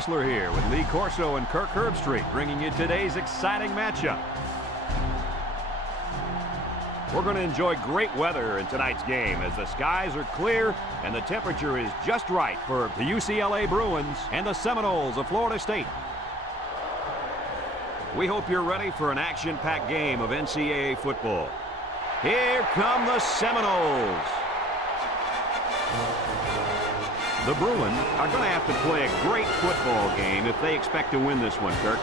Kessler here with Lee Corso and Kirk Herbstreit bringing you today's exciting matchup. We're going to enjoy great weather in tonight's game as the skies are clear and the temperature is just right for the UCLA Bruins and the Seminoles of Florida State. We hope you're ready for an action-packed game of NCAA football. Here come the Seminoles. The Bruins are going to have to play a great football game if they expect to win this one, Kirk.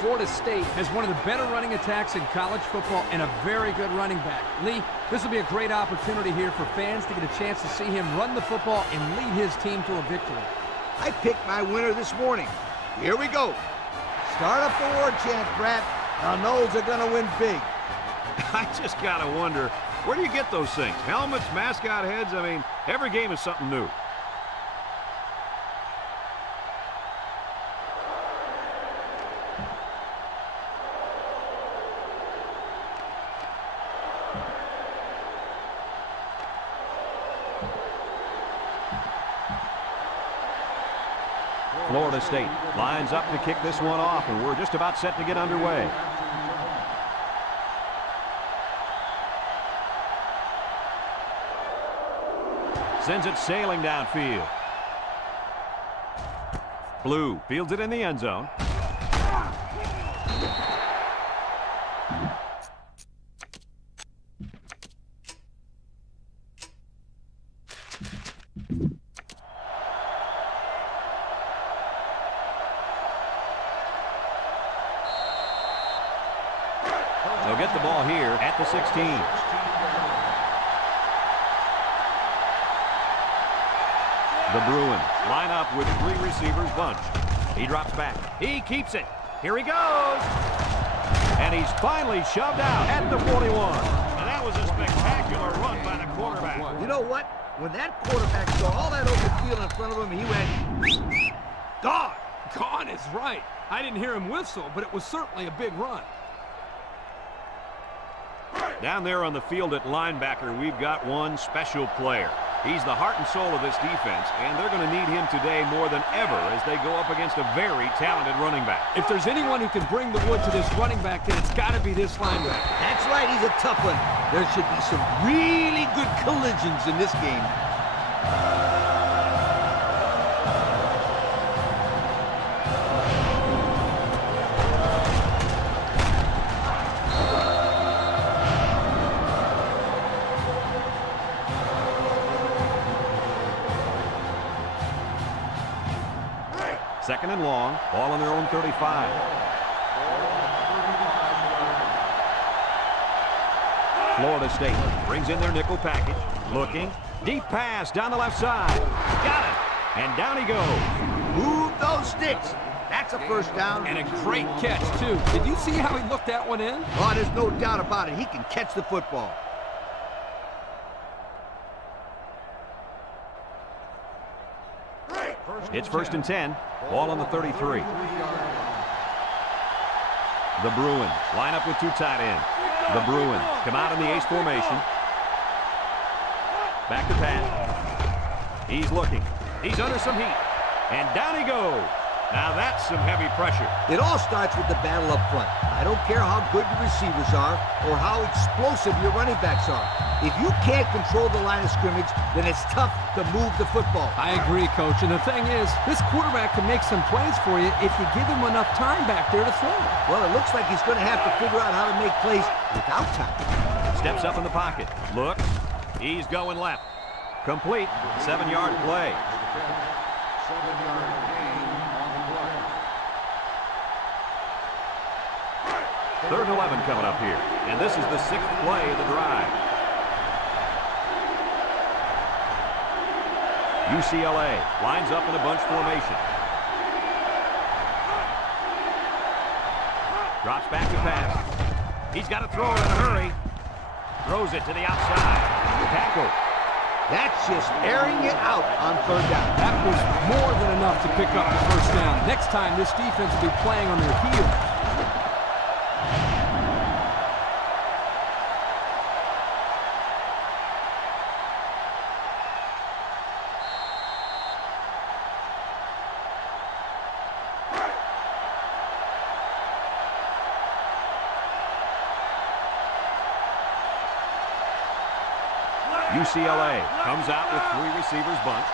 Florida State has one of the better running attacks in college football and a very good running back. Lee, this will be a great opportunity here for fans to get a chance to see him run the football and lead his team to a victory. I picked my winner this morning. Here we go. Start up the war chant, Brad. Our Noles are going to win big. I just got to wonder, where do you get those things? Helmets, mascot heads? I mean, every game is something new. Florida State lines up to kick this one off, and we're just about set to get underway. Sends it sailing downfield. Blue fields it in the end zone. They'll get the ball here at the 16. The Bruins line up with 3 receivers bunched. He drops back. He keeps it. Here he goes. And he's finally shoved out at the 41. And that was a spectacular run by the quarterback. You know what? When that quarterback saw all that open field in front of him, he went, gone. Gone is right. I didn't hear him whistle, but it was certainly a big run. Down there on the field at linebacker, we've got one special player. He's the heart and soul of this defense, and they're going to need him today more than ever as they go up against a very talented running back. If there's anyone who can bring the wood to this running back, then it's got to be this linebacker. That's right, he's a tough one. There should be some really good collisions in this game. Second and long, ball on their own 35. Florida State brings in their nickel package. Looking. Deep pass down the left side. Got it. And down he goes. Move those sticks. That's a first down. And a great catch, too. Did you see how he looked that one in? Oh, there's no doubt about it. He can catch the football. It's first and 10. Ball on the 33. The Bruins line up with 2 tight ends. The Bruins come out in the ace formation. Back to pass. He's looking. He's under some heat. And down he goes. Now that's some heavy pressure. It all starts with the battle up front. I don't care how good your receivers are or how explosive your running backs are. If you can't control the line of scrimmage, then it's tough to move the football. I agree, Coach. And the thing is, this quarterback can make some plays for you if you give him enough time back there to throw. Well, it looks like he's going to have to figure out how to make plays without time. Steps up in the pocket. Looks. He's going left. Complete. 7-yard play. 7-yard gain on the play. Third and 11 coming up here. And this is the 6th play of the drive. UCLA lines up in a bunch formation. Drops back to pass. He's got to throw it in a hurry. Throws it to the outside. Tackle. That's just airing it out on third down. That was more than enough to pick up the first down. Next time, this defense will be playing on their heels. UCLA comes out with 3 receivers bunch.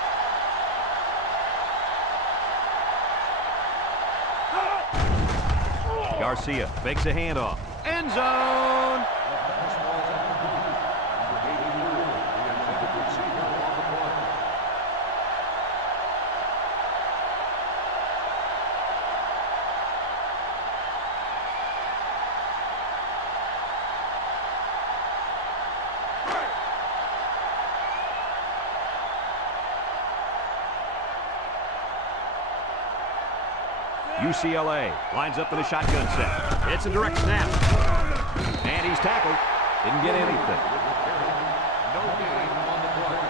Garcia fakes a handoff. End zone. UCLA lines up in a shotgun set. It's a direct snap. And he's tackled. Didn't get anything. No gain on the play.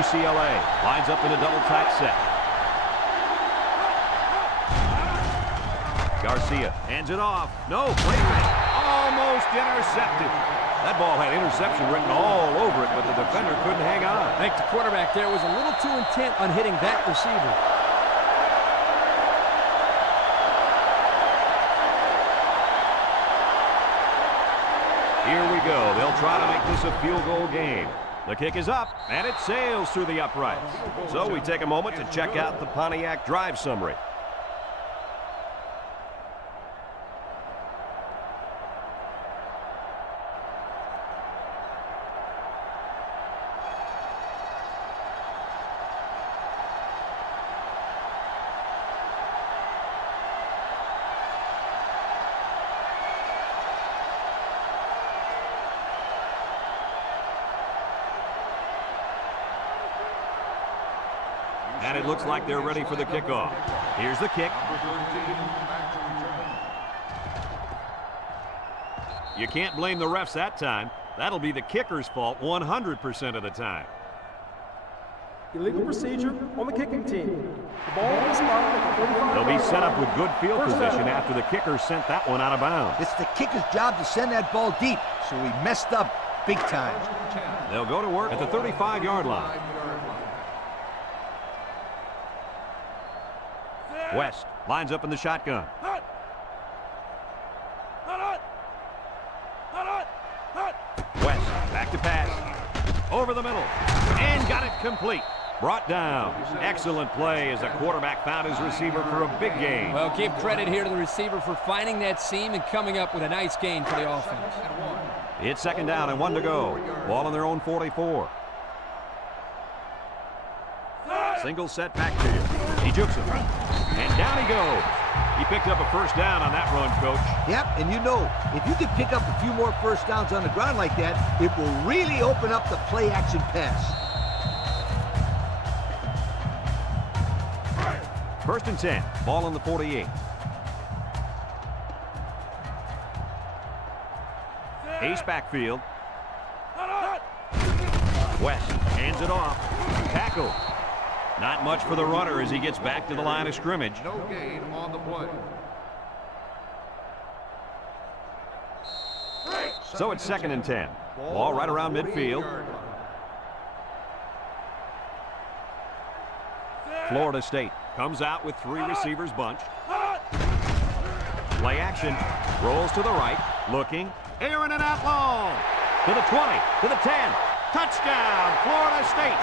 UCLA lines up in a double tight set. Garcia hands it off. No, play fake. Almost intercepted. That ball had interception written all over it, but the defender couldn't hang on. I think the quarterback there was a little too intent on hitting that receiver. Here we go. They'll try to make this a field goal game. The kick is up, and it sails through the uprights. So we take a moment to check out the Pontiac drive summary. And it looks like they're ready for the kickoff. Here's the kick. You can't blame the refs that time. That'll be the kicker's fault 100% of the time. Illegal procedure on the kicking team. The ball on the spot at the 45. They'll be set up with good field position after the kicker sent that one out of bounds. It's the kicker's job to send that ball deep, so he messed up big time. They'll go to work at the 35-yard line. West lines up in the shotgun. West back to pass. Over the middle. And got it complete. Brought down. Excellent play as the quarterback found his receiver for a big gain. Well, give credit here to the receiver for finding that seam and coming up with a nice gain for the offense. It's second down and 1 to go. Ball on their own 44. Single set backfield. He jukes him. And down he goes. He picked up a first down on that run, Coach. Yep, and you know, if you can pick up a few more first downs on the ground like that, it will really open up the play-action pass. First and 10. Ball on the 48. Ace backfield. West hands it off. Tackle. Not much for the runner as he gets back to the line of scrimmage. No gain on the play. So it's second and 10. Ball right around midfield. Florida State comes out with 3 receivers bunch. Play action. Rolls to the right. Looking. Airing it out long. To the 20. To the 10. Touchdown, Florida State.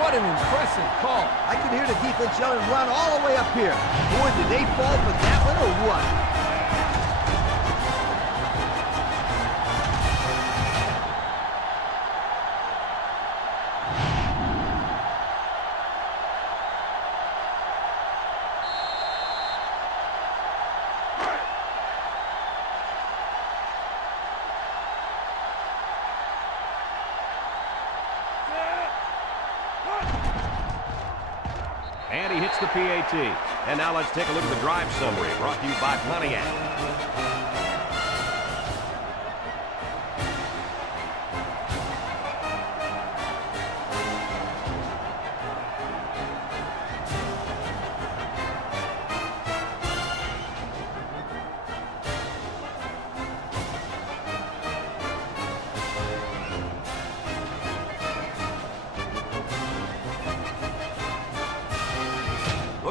What an impressive call. I can hear the defense yelling, run all the way up here. Boy, did they fall for that one or what? And he hits the PAT. And now let's take a look at the drive summary brought to you by Pontiac.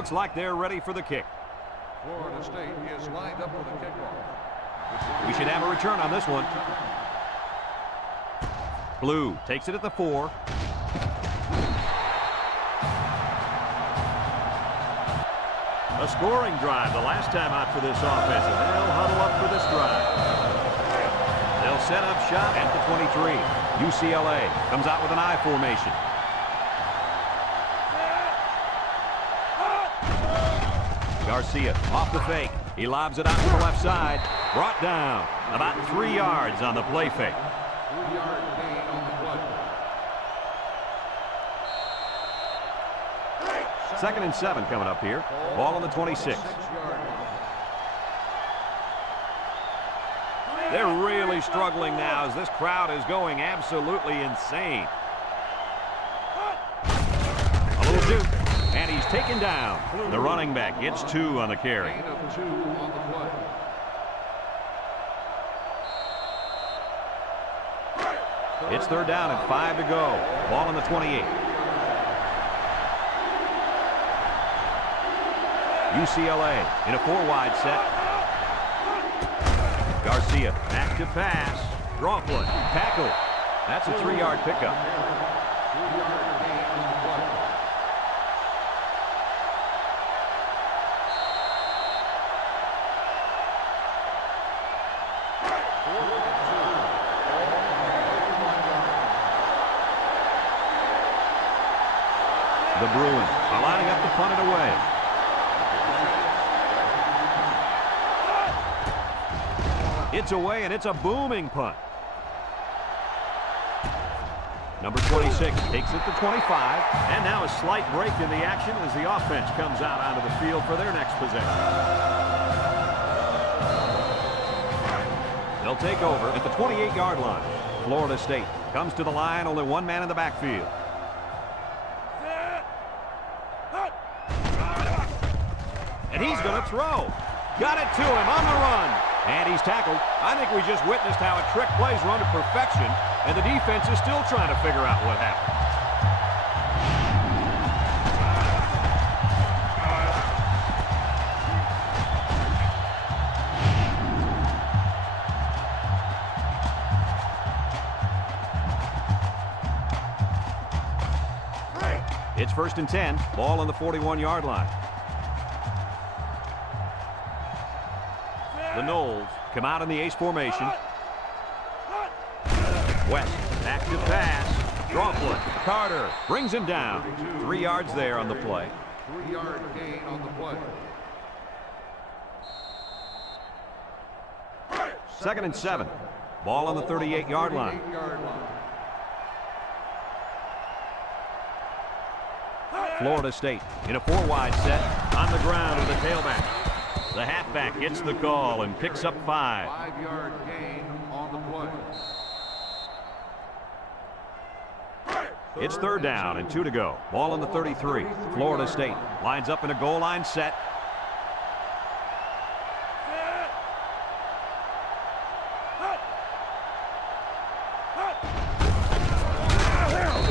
looks like they're ready for the kick. Florida State is lined up for the kickoff. We should have a return on this one. Blue takes it at the 4. A scoring drive the last time out for this offense, and they'll huddle up for this drive. They'll set up shop at the 23. UCLA comes out with an I formation. Garcia off the fake. He lobs it out to the left side. Brought down. About 3 yards on the play fake. 3-yard gain on the play. 2nd and 7 coming up here. Ball on the 26. 6-yard line. They're really struggling now as this crowd is going absolutely insane. A little juke, and he's taken down. The running back gets 2 on the carry. Gain of 2 on the play. It's 3rd down and 5 to go. Ball on the 28. UCLA in a 4-wide set. Garcia back to pass. Draw play. Tackle. That's a 3-yard pickup. 3-yard gain on the play. The Bruins are lining up to punt it away. It's away, and it's a booming punt. Number 26 takes it to 25, and now a slight break in the action as the offense comes out onto the field for their next possession. They'll take over at the 28-yard line. Florida State comes to the line, only one man in the backfield. And he's going to throw. Got it to him on the run. And he's tackled. I think we just witnessed how a trick play's run to perfection, and the defense is still trying to figure out what happened. It's 1st and 10. Ball on the 41-yard line. The Noles come out in the ace formation. West back to pass. Draw play. Carter brings him down. 3 yards there on the play. 3-yard gain on the play. 2nd and 7. Ball on the 38-yard line. 38-yard line. Florida State in a 4-wide set on the ground with the tailback. The halfback gets the call and picks up 5. 5-yard gain on the play. It's 3rd down and 2 to go. Ball on the 33. Florida State lines up in a goal line set.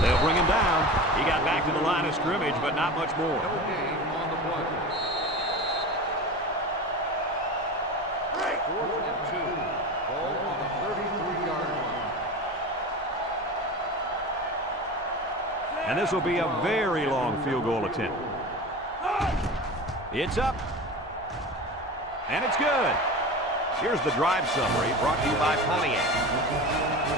They'll bring him down. He got back to the line of scrimmage, but not much more. No gain on the play. 4th and 2. Ball on the 33-yard line. And this will be a very long field goal attempt. It's up. And it's good. Here's the drive summary brought to you by Pontiac.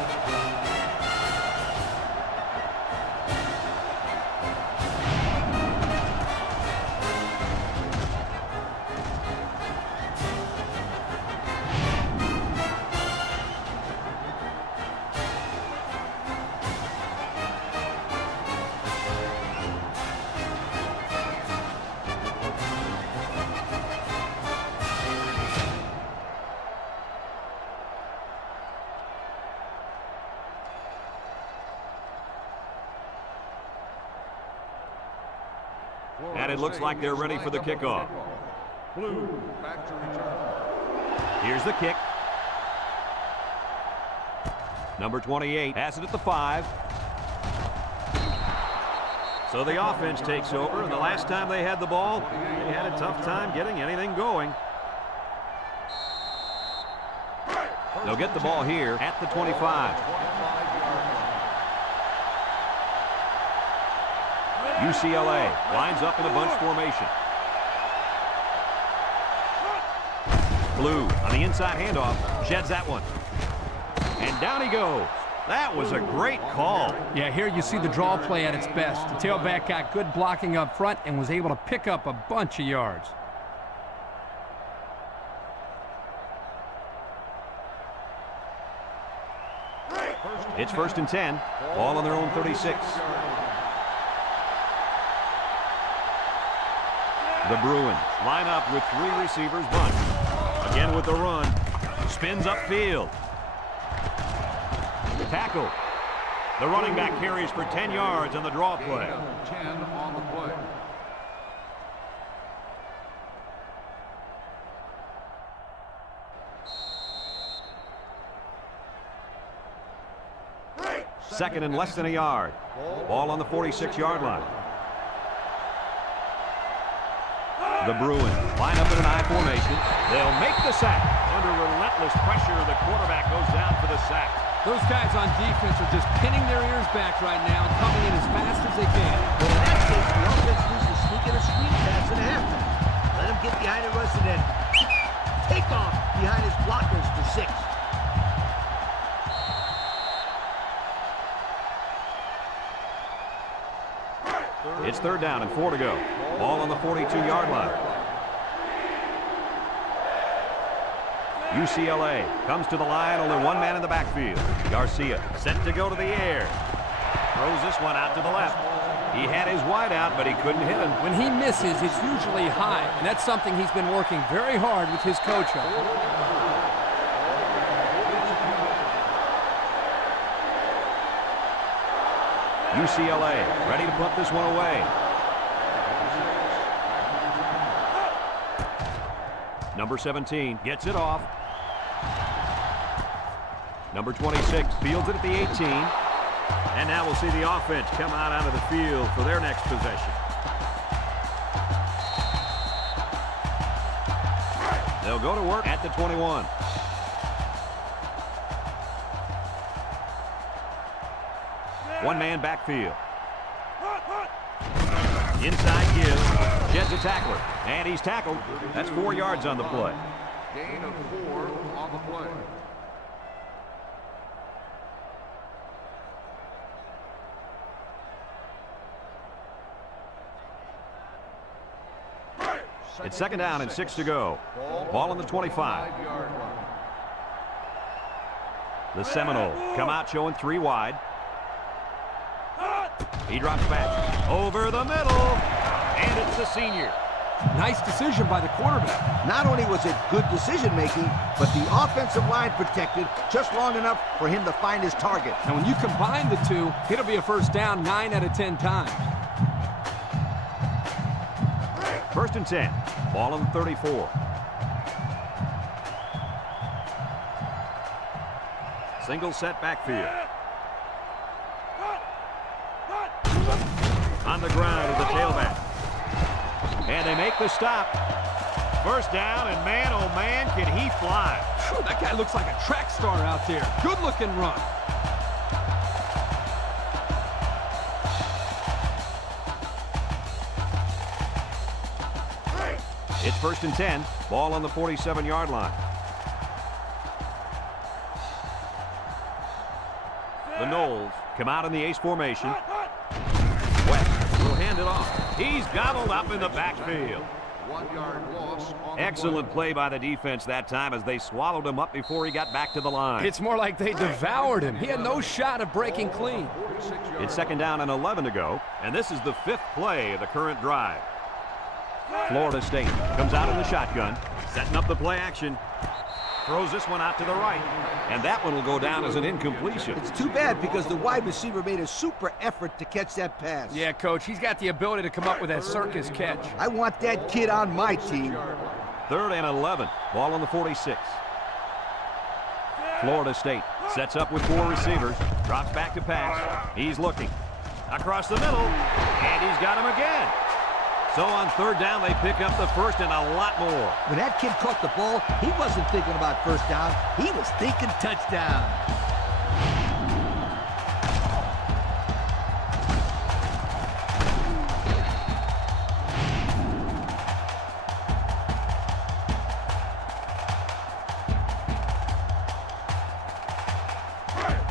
And it looks like they're ready for the kickoff. Blue back to return. Here's the kick. Number 28 has it at the 5. So the offense takes over, and the last time they had the ball, they had a tough time getting anything going. They'll get the ball here at the 25. UCLA lines up in a bunch formation. Blue on the inside handoff, sheds that one. And down he goes. That was a great call. Yeah, here you see the draw play at its best. The tailback got good blocking up front and was able to pick up a bunch of yards. It's 1st and 10. Ball on their own 36. The Bruins line up with 3 receivers bunch. Again with the run. Spins upfield. Tackle. The running back carries for 10 yards on the draw play. 10 on the play. Second and less than a yard. Ball on the 46-yard line. The Bruins line up in an I formation. They'll make the sack. Under relentless pressure, the quarterback goes down for the sack. Those guys on defense are just pinning their ears back right now and coming in as fast as they can. Well, in that case, the offense needs to sneak in a screen pass and a halfback. Let him get behind the rush and then take off behind his blockers for 6. It's 3rd down and 4 to go. Ball on the 42-yard line. UCLA comes to the line, only 1 man in the backfield. Garcia set to go to the air. Throws this one out to the left. He had his wide out, but he couldn't hit him. When he misses, it's usually high, and that's something he's been working very hard with his coach on. UCLA ready to put this one away. Number 17 gets it off. Number 26 fields it at the 18. And now we'll see the offense come out onto the field for their next possession. They'll go to work at the 21. One-man backfield. Inside gives. Jed's a tackler. And he's tackled. That's 4 yards on the play. Gain of 4 on the play. It's 2nd down and 6 to go. Ball on the 25. The Seminoles come out showing 3 wide. He drops back over the middle, and it's the senior. Nice decision by the quarterback. Not only was it good decision-making, but the offensive line protected just long enough for him to find his target. And when you combine the two, it'll be a 1st down 9 out of 10 times. 1st and 10. Ball on the 34. Single set backfield. On the ground with the tailback. And they make the stop. 1st down, and man, oh man, can he fly. Whew, that guy looks like a track star out there. Good-looking run. It's 1st and 10. Ball on the 47-yard line. The Noles come out in the ace formation. West will hand it off. He's gobbled up in the backfield. 1 yard loss on Excellent play by the defense that time as they swallowed him up before he got back to the line. It's more like they devoured him. He had no shot of breaking clean. It's 2nd down and 11 to go, and this is the 5th play of the current drive. Florida State comes out in the shotgun, setting up the play action. Throws this one out to the right, and that one will go down as an incompletion. It's too bad because the wide receiver made a super effort to catch that pass. Yeah, Coach, he's got the ability to come up with that circus catch. I want that kid on my team. 3rd and 11. Ball on the 46. Florida State sets up with 4 receivers. Drops back to pass. He's looking. Across the middle, and he's got him again. So on third down, they pick up the first and a lot more. When that kid caught the ball, he wasn't thinking about first down. He was thinking touchdown.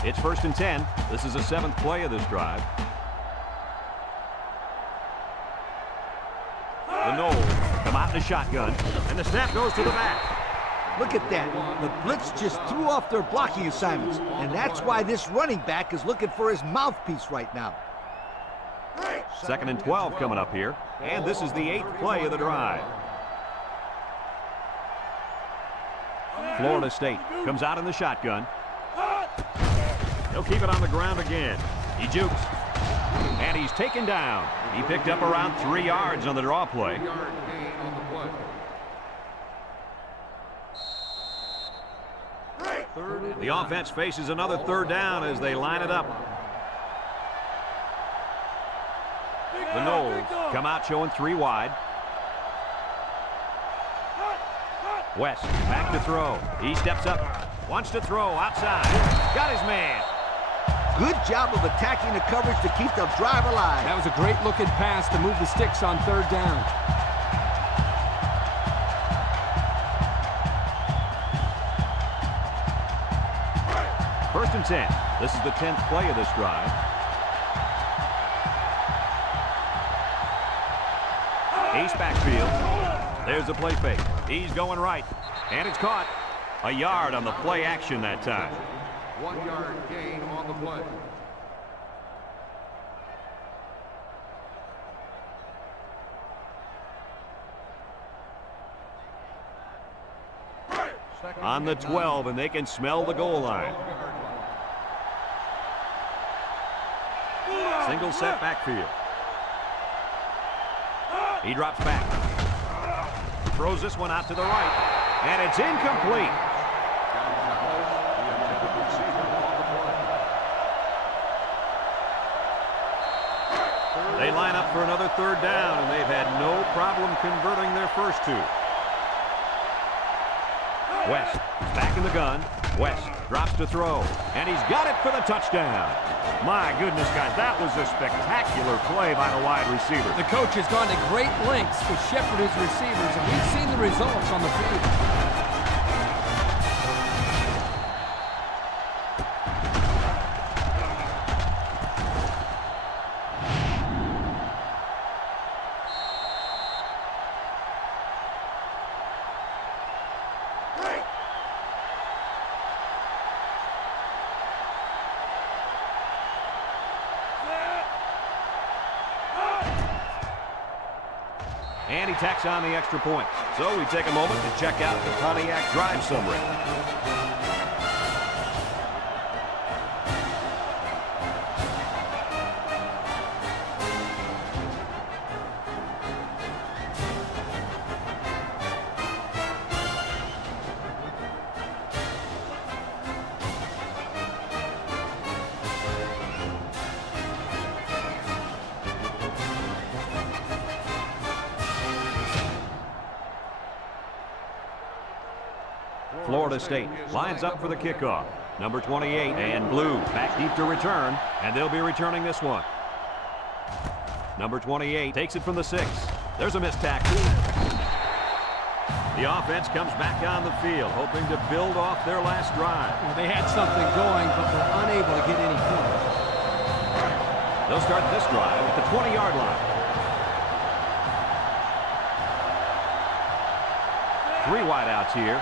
It's 1st and 10. This is the 7th play of this drive. The Noles come out in a shotgun, and the snap goes to the back. Look at that. The blitz just threw off their blocking assignments, and that's why this running back is looking for his mouthpiece right now. 2nd and 12 coming up here, and this is the 8th play of the drive. Florida State comes out in the shotgun. He'll keep it on the ground again. He jukes. And he's taken down. He picked up around 3 yards on the draw play. The offense faces another third down as they line it up. The Noles come out showing 3 wide. West back to throw. He steps up. Wants to throw outside. Got his man. Good job of attacking the coverage to keep the drive alive. That was a great looking pass to move the sticks on third down. First and 10. This is the 10th play of this drive. Ace backfield. There's the play fake. He's going right. And it's caught. A yard on the play action that time. 1 yard gain on the play. On the 12, and they can smell the goal line. Single set backfield. He drops back. Throws this one out to the right, and it's incomplete. They line up for another third down, and they've had no problem converting their first 2. West is back in the gun. West drops to throw, and he's got it for the touchdown. My goodness, guys, that was a spectacular play by the wide receiver. The coach has gone to great lengths to shepherd his receivers, and we've seen the results on the field. And he tacks on the extra point. So we take a moment to check out the Pontiac drive summary. Florida State lines up for the kickoff. Number 28 and blue back deep to return, and they'll be returning this one. Number 28 takes it from the 6. There's a missed tackle. The offense comes back on the field, hoping to build off their last drive. Well, they had something going, but were unable to get any points. They'll start this drive at the 20-yard line. 3 wideouts here.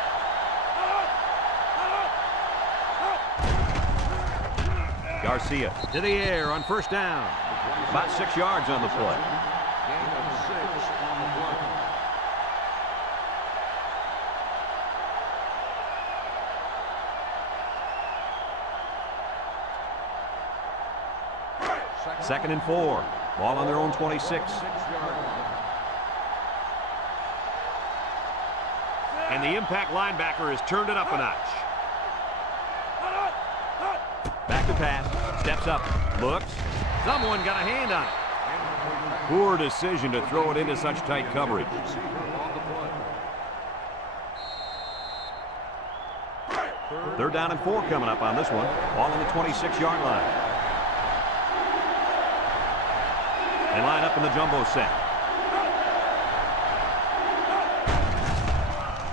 Garcia to the air on first down. About 6 yards on the play. Gain of 6 on the play. Second and 4. Ball on their own 26. 6 yard line. And the impact linebacker has turned it up a notch. Back to pass. Steps up. Looks. Someone got a hand on it. Poor decision to throw it into such tight coverage. Third down and 4 coming up on this one. Ball on the 26-yard line. They line up in the jumbo set.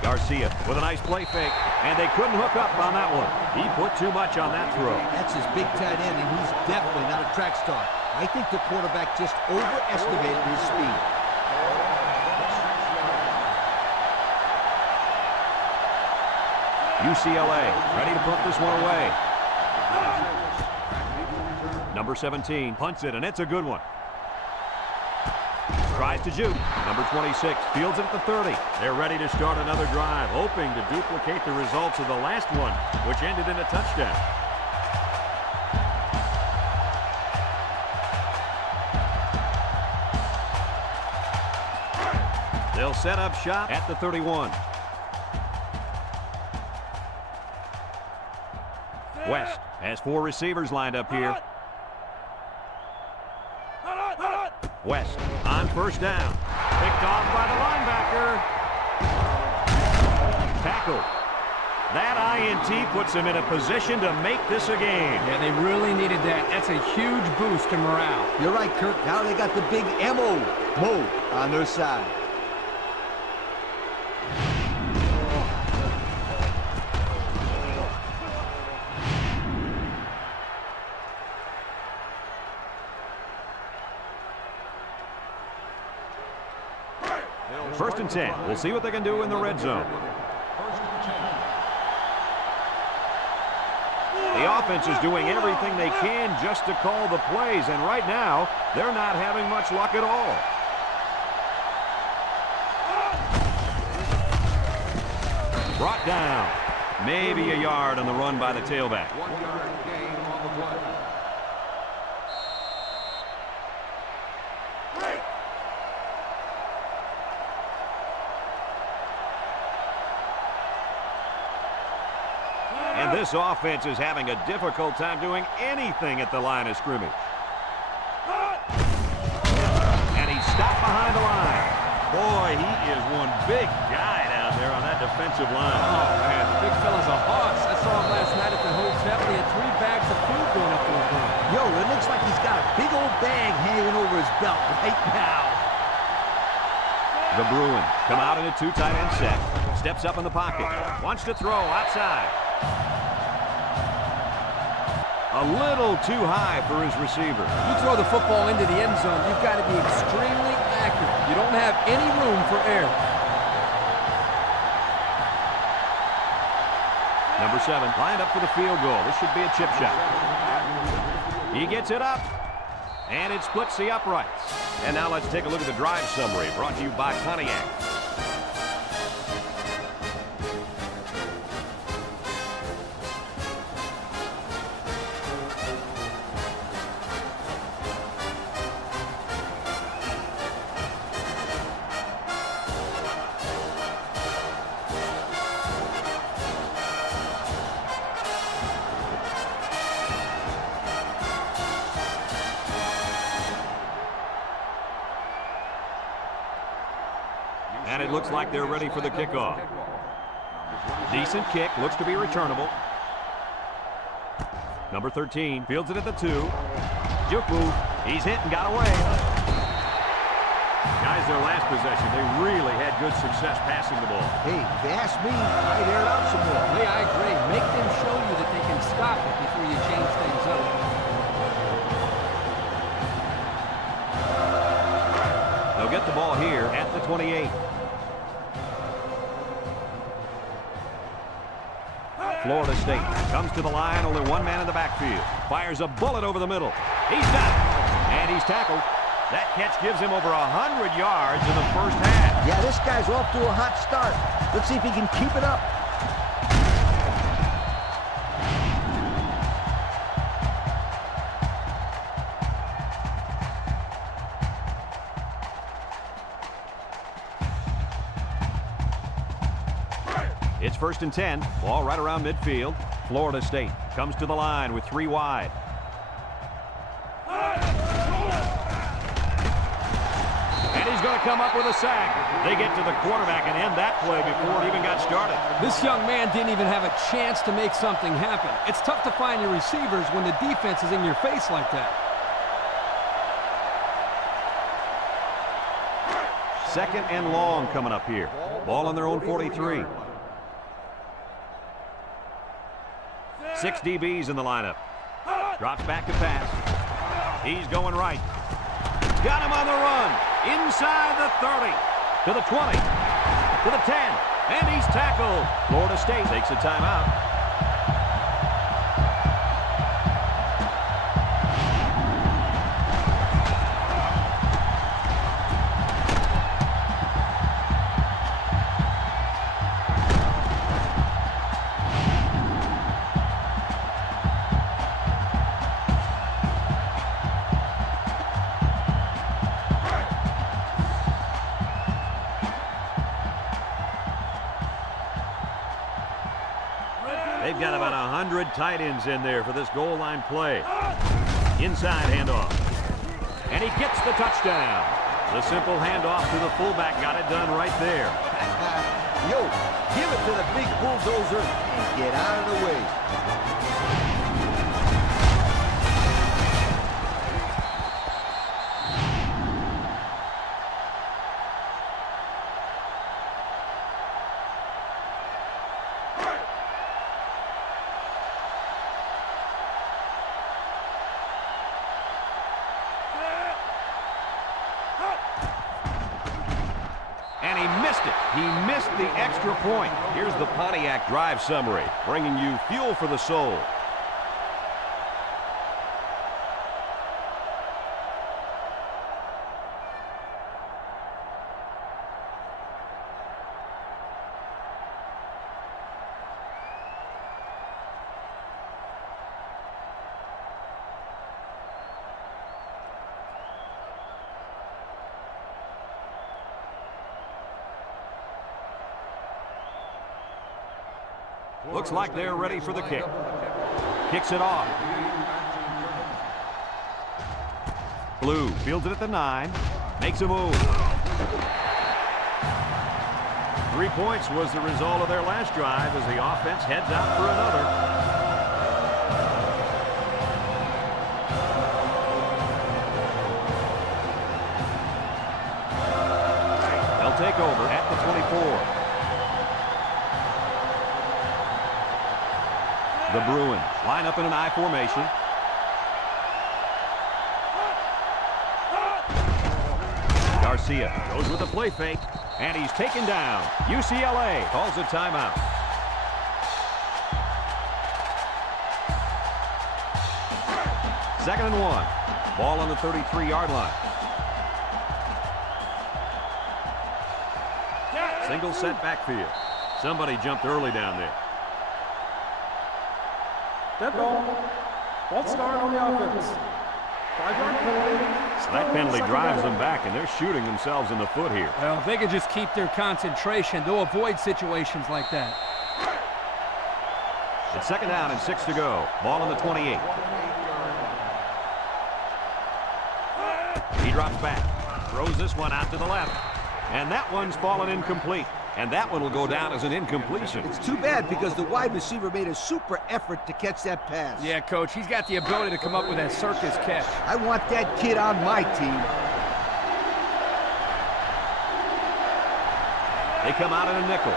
Garcia with a nice play fake, and they couldn't hook up on that one. He put too much on that throw. That's his big tight end, and he's definitely not a track star. I think the quarterback just overestimated his speed. UCLA ready to punt this one away. Number 17 punts it, and it's a good one. Tries to juke. Number 26 fields it at the 30. They're ready to start another drive, hoping to duplicate the results of the last one, which ended in a touchdown. They'll set up shop at the 31. West has 4 receivers lined up here. West on first down. Picked off by the linebacker. Tackled. That INT puts him in a position to make this a game. Yeah, they really needed that. That's a huge boost to morale. You're right, Kirk. Now they got the big Mo on their side. First and 10. We'll see what they can do in the red zone. The offense is doing everything they can just to call the plays, and right now, they're not having much luck at all. Brought down. Maybe a yard on the run by the tailback. 1-yard gain on the play. And this offense is having a difficult time doing anything at the line of scrimmage. And he's stopped behind the line. Boy, he is one big guy down there on that defensive line. Oh, man, the big fella's a hoss. I saw him last night at the hotel. He had 3 bags of food going up to his room. Yo, it looks like he's got a big old bag hanging over his belt right now. The Bruins come out in a 2 tight end set. Steps up in the pocket. Wants to throw outside. A little too high for his receiver. You throw the football into the end zone, you've got to be extremely accurate. You don't have any room for error. Number 7 lined up for the field goal. This should be a chip shot. He gets it up, and it splits the uprights. And now let's take a look at the drive summary brought to you by Pontiac. And it looks like they're ready for the kickoff. Decent kick, looks to be returnable. Number 13 fields it at the 2. Juke move, he's hit and got away. Guys, their last possession, they really had good success passing the ball. Hey, if you ask me, I'd air it out some more. Hey, I agree. Make them show you that they can stop it before you change things up. They'll get the ball here at the 28. Florida State comes to the line, only 1 man in the backfield. Fires a bullet over the middle. He's got it, and he's tackled. That catch gives him over 100 yards in the first half. Yeah, this guy's off to a hot start. Let's see if he can keep it up. It's first and 10. Ball right around midfield. Florida State comes to the line with 3 wide. And he's going to come up with a sack. They get to the quarterback and end that play before it even got started. This young man didn't even have a chance to make something happen. It's tough to find your receivers when the defense is in your face like that. Second and long coming up here. Ball on their own 43. 6 DBs in the lineup. Drops back to pass. He's going right. Got him on the run. Inside the 30. To the 20. To the 10. And he's tackled. Florida State takes a timeout. They've got about 100 tight ends in there for this goal line play. Inside handoff. And he gets the touchdown. The simple handoff to the fullback got it done right there. Yo, give it to the big bulldozer and get out of the way. And he missed it. He missed the extra point. Here's the Pontiac drive summary, bringing you fuel for the soul. Looks like they're ready for the kick. Kicks it off. Blue fields it at the 9. Makes a move. 3 points was the result of their last drive as the offense heads out for another. They'll take over at the 24. The Bruins line up in an I formation. Garcia goes with a play fake, and he's taken down. UCLA calls a timeout. Second and 1. Ball on the 33-yard line. Single set backfield. Somebody jumped early down there. Dead ball. False start on the offense. 5-yard penalty. So that penalty drives them back, and they're shooting themselves in the foot here. Well, if they can just keep their concentration, they'll avoid situations like that. It's second down and 6 to go. Ball on the 28. He drops back. Throws this one out to the left. And that one's fallen incomplete. And that one will go down as an incompletion. It's too bad because the wide receiver made a super effort to catch that pass. Yeah, Coach, he's got the ability to come up with that circus catch. I want that kid on my team. They come out in a nickel.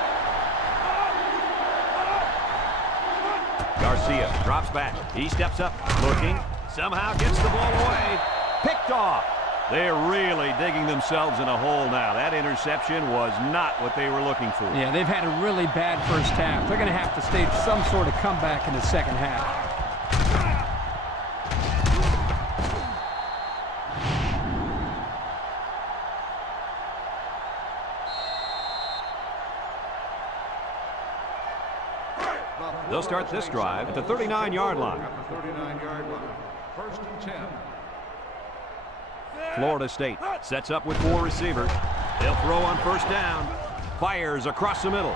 Garcia drops back. He steps up, looking. Somehow gets the ball away. Picked off. They're really digging themselves in a hole now. That interception was not what they were looking for. Yeah, they've had a really bad first half. They're going to have to stage some sort of comeback in the second half. They'll start this drive at the 39-yard line. 39-yard line. First and 10. Florida State sets up with 4 receivers. They'll throw on first down. Fires across the middle.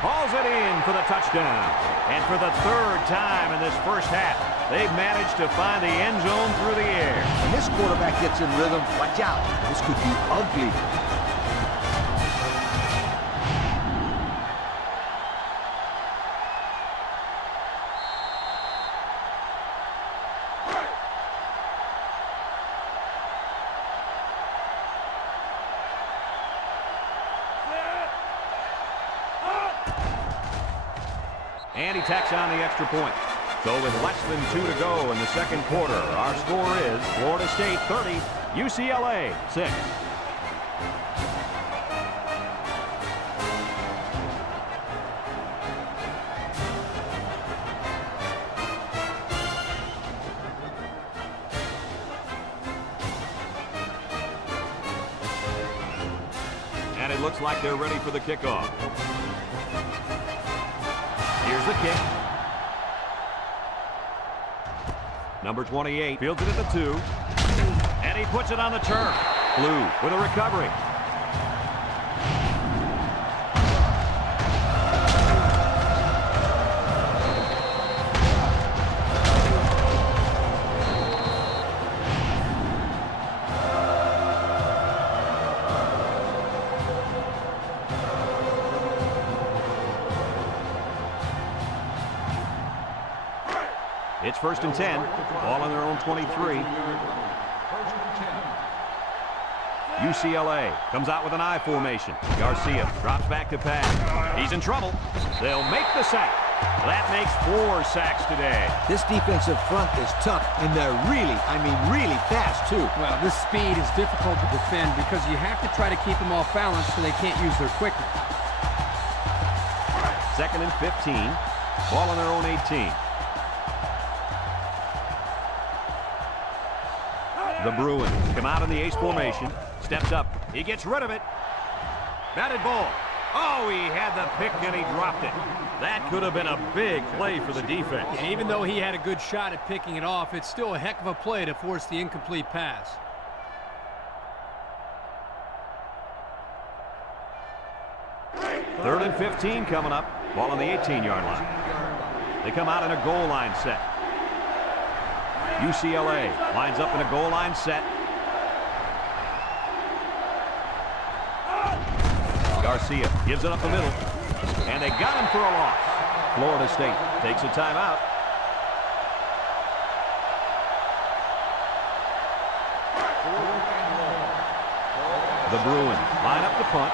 Hauls it in for the touchdown. And for the 3rd time in this first half, They've managed to find the end zone through the air. When this quarterback gets in rhythm, watch out. This could be ugly. And he tacks on the extra point. So with less than 2 to go in the second quarter, our score is Florida State 30, UCLA 6. And it looks like they're ready for the kickoff. Here's the kick. Number 28 fields it at the 2. And he puts it on the turf. Blue with a recovery. It's 1st and 10. Ball on their own 23. UCLA comes out with an I formation. Garcia drops back to pass. He's in trouble. They'll make the sack. That makes 4 sacks today. This defensive front is tough, and they're really fast, too. Well, this speed is difficult to defend because you have to try to keep them off balance so they can't use their quickness. 2nd and 15. Ball on their own 18. The Bruins come out in the ace formation. Steps up. He gets rid of it. Batted ball. Oh, he had the pick and he dropped it. That could have been a big play for the defense. And even though he had a good shot at picking it off, it's still a heck of a play to force the incomplete pass. Third and 15 coming up. Ball on the 18-yard line. They come out in a goal line set. UCLA lines up in a goal line set. Garcia gives it up the middle. And they got him for a loss. Florida State takes a timeout. The Bruins line up the punt.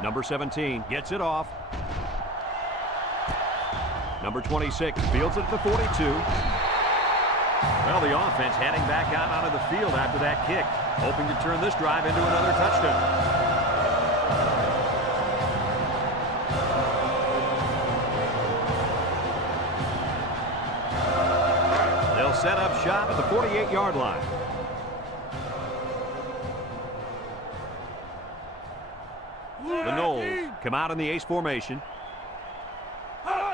Number 17 gets it off. Number 26 fields it at the 42. Well, the offense heading back out onto the field after that kick, hoping to turn this drive into another touchdown. They'll set up shop at the 48-yard line. The Knowles come out in the ace formation.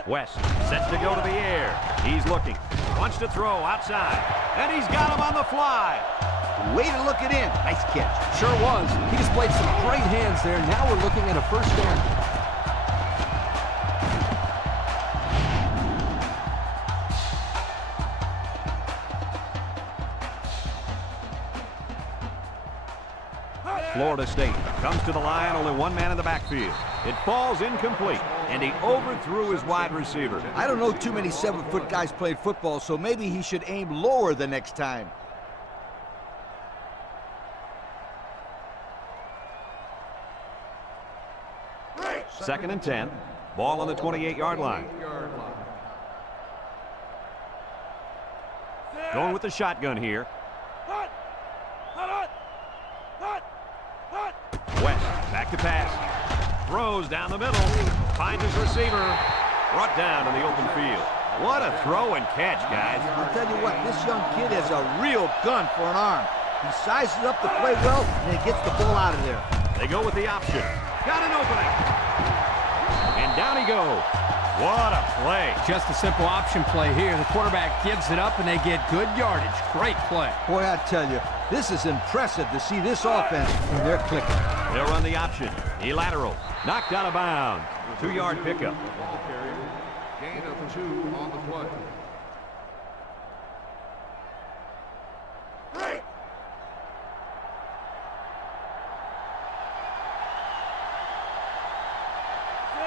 West set to go to the air. He's looking. Wants to throw outside. And he's got him on the fly. Way to look it in. Nice catch. Sure was. He displayed some great hands there. Now we're looking at a first down. Florida State comes to the line, only one man in the backfield. It falls incomplete, and he overthrew his wide receiver. I don't know too many 7-foot guys playing football, so maybe he should aim lower the next time. Second and 10. Ball on the 28-yard line. Going with the shotgun here. West back to pass. Throws down the middle. Finds his receiver. Brought down in the open field. What a throw and catch, guys. I'll tell you what, this young kid has a real gun for an arm. He sizes up the play well, and then gets the ball out of there. They go with the option. Got an opening. And down he goes. What a play. Just a simple option play here. The quarterback gives it up, and they get good yardage. Great play. Boy, I tell you, this is impressive to see this offense, and they're clicking. They'll run the option. He laterals. Knocked out of bounds. 2-yard pickup. Ball carrier. Gain of 2 on the play.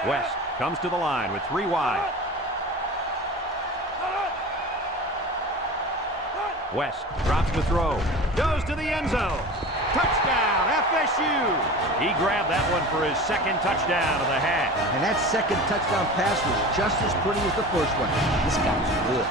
West comes to the line with 3 wide. West drops the throw. Goes to the end zone. Touchdown, FSU. He grabbed that one for his second touchdown of the half. And that second touchdown pass was just as pretty as the first one. This guy's good.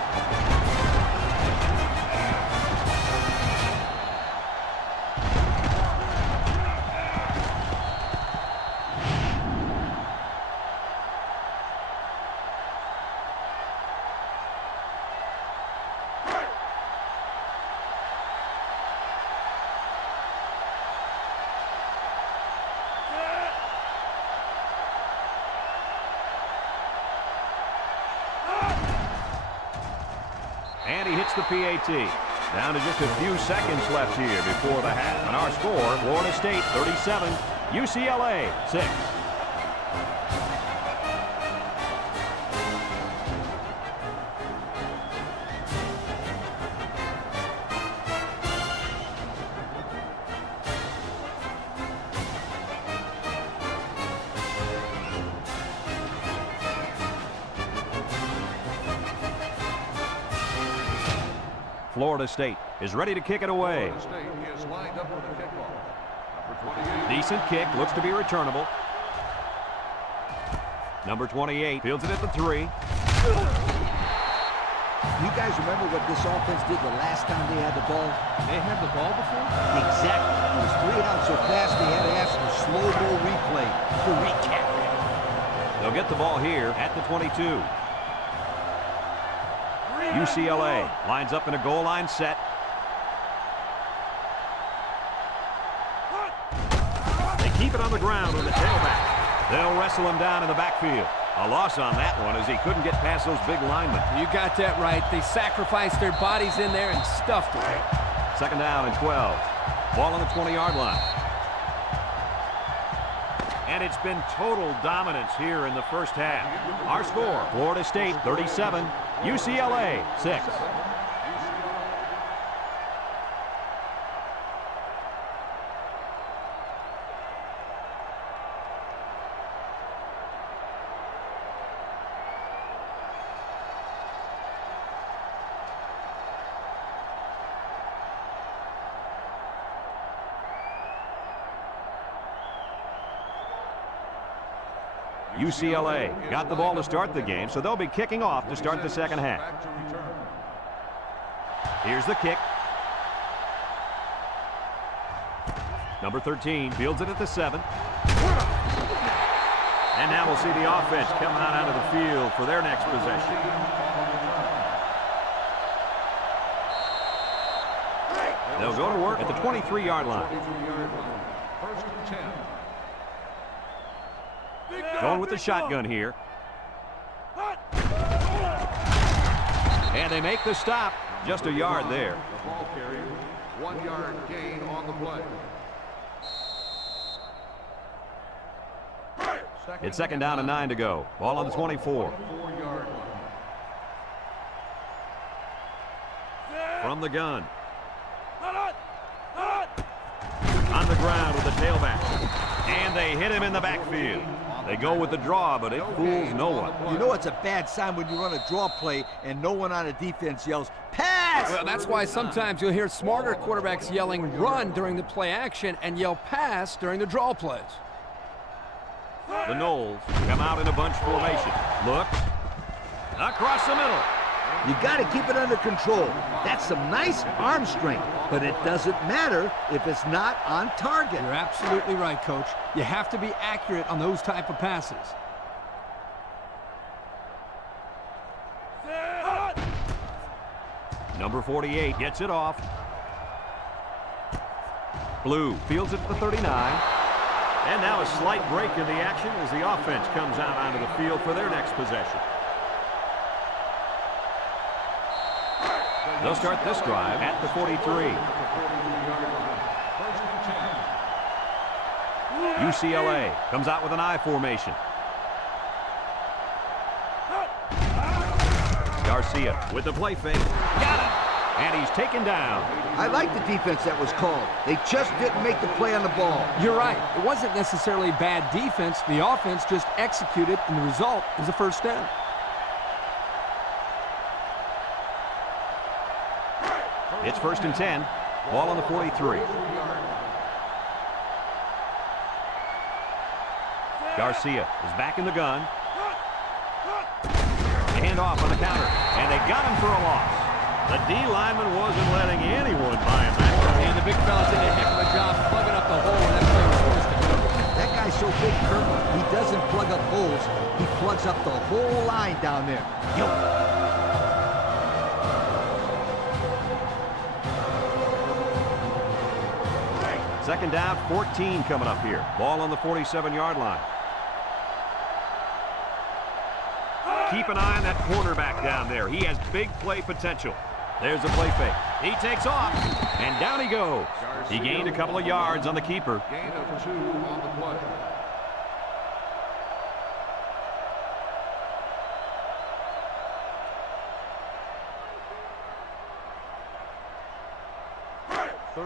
And he hits the PAT. Down to just a few seconds left here before the half. And our score, Florida State 37, UCLA 6. Florida State is ready to kick it away. Florida State is lined up with the kickoff. Number 28. Decent kick, looks to be returnable. Number 28 fields it at the 3. You guys remember what this offense did the last time they had the ball? They had the ball before? Exactly. It was 3 out so fast they had to ask for slow-mo replay to recap. They'll get the ball here at the 22. UCLA lines up in a goal line set. They keep it on the ground with the tailback. They'll wrestle him down in the backfield. A loss on that one as he couldn't get past those big linemen. You got that right. They sacrificed their bodies in there and stuffed it. 2nd down and 12. Ball on the 20-yard line. And it's been total dominance here in the first half. Our score, Florida State 37, UCLA 6. UCLA got the ball to start the game, so they'll be kicking off to start the second half. Here's the kick. Number 13 fields it at the 7. And now we'll see the offense come out of the field for their next possession. They'll go to work at the 23-yard line. First and 10. Going with the shotgun here. And they make the stop. Just a yard there. The ball carrier. 1-yard gain on the play. It's 2nd down and 9 to go. Ball on the 24. 4-yard line. From the gun. On the ground with the tailback. And they hit him in the backfield. They go with the draw, but it fools no one. You know it's a bad sign when you run a draw play and no one on the defense yells, pass! Well, that's why sometimes you'll hear smarter quarterbacks yelling run during the play action and yell pass during the draw plays. The Noles come out in a bunch formation. Look. Across the middle. You got to keep it under control. That's some nice arm strength, but it doesn't matter if it's not on target. You're absolutely right, Coach. You have to be accurate on those type of passes. Number 48 gets it off. Blue fields it at the 39. And now a slight break in the action as the offense comes out onto the field for their next possession. They'll start this drive at the 43. UCLA comes out with an I formation. Garcia with the play fake. Got him! And he's taken down. I like the defense that was called. They just didn't make the play on the ball. You're right. It wasn't necessarily bad defense. The offense just executed, and the result is a first down. It's 1st and 10. Ball on the 43. Garcia is back in the gun. Hand off on the counter, and they got him for a loss. The D lineman wasn't letting anyone by him that time. And the big fella did a heck of a job plugging up the hole where that play was supposed to go. That guy's so big, Kirk, he doesn't plug up holes. He plugs up the whole line down there. Yo. 2nd down, 14 coming up here. Ball on the 47-yard line. Keep an eye on that cornerback down there. He has big play potential. There's a play fake. He takes off, and down he goes. He gained a couple of yards on the keeper. Gain of 2 on the play.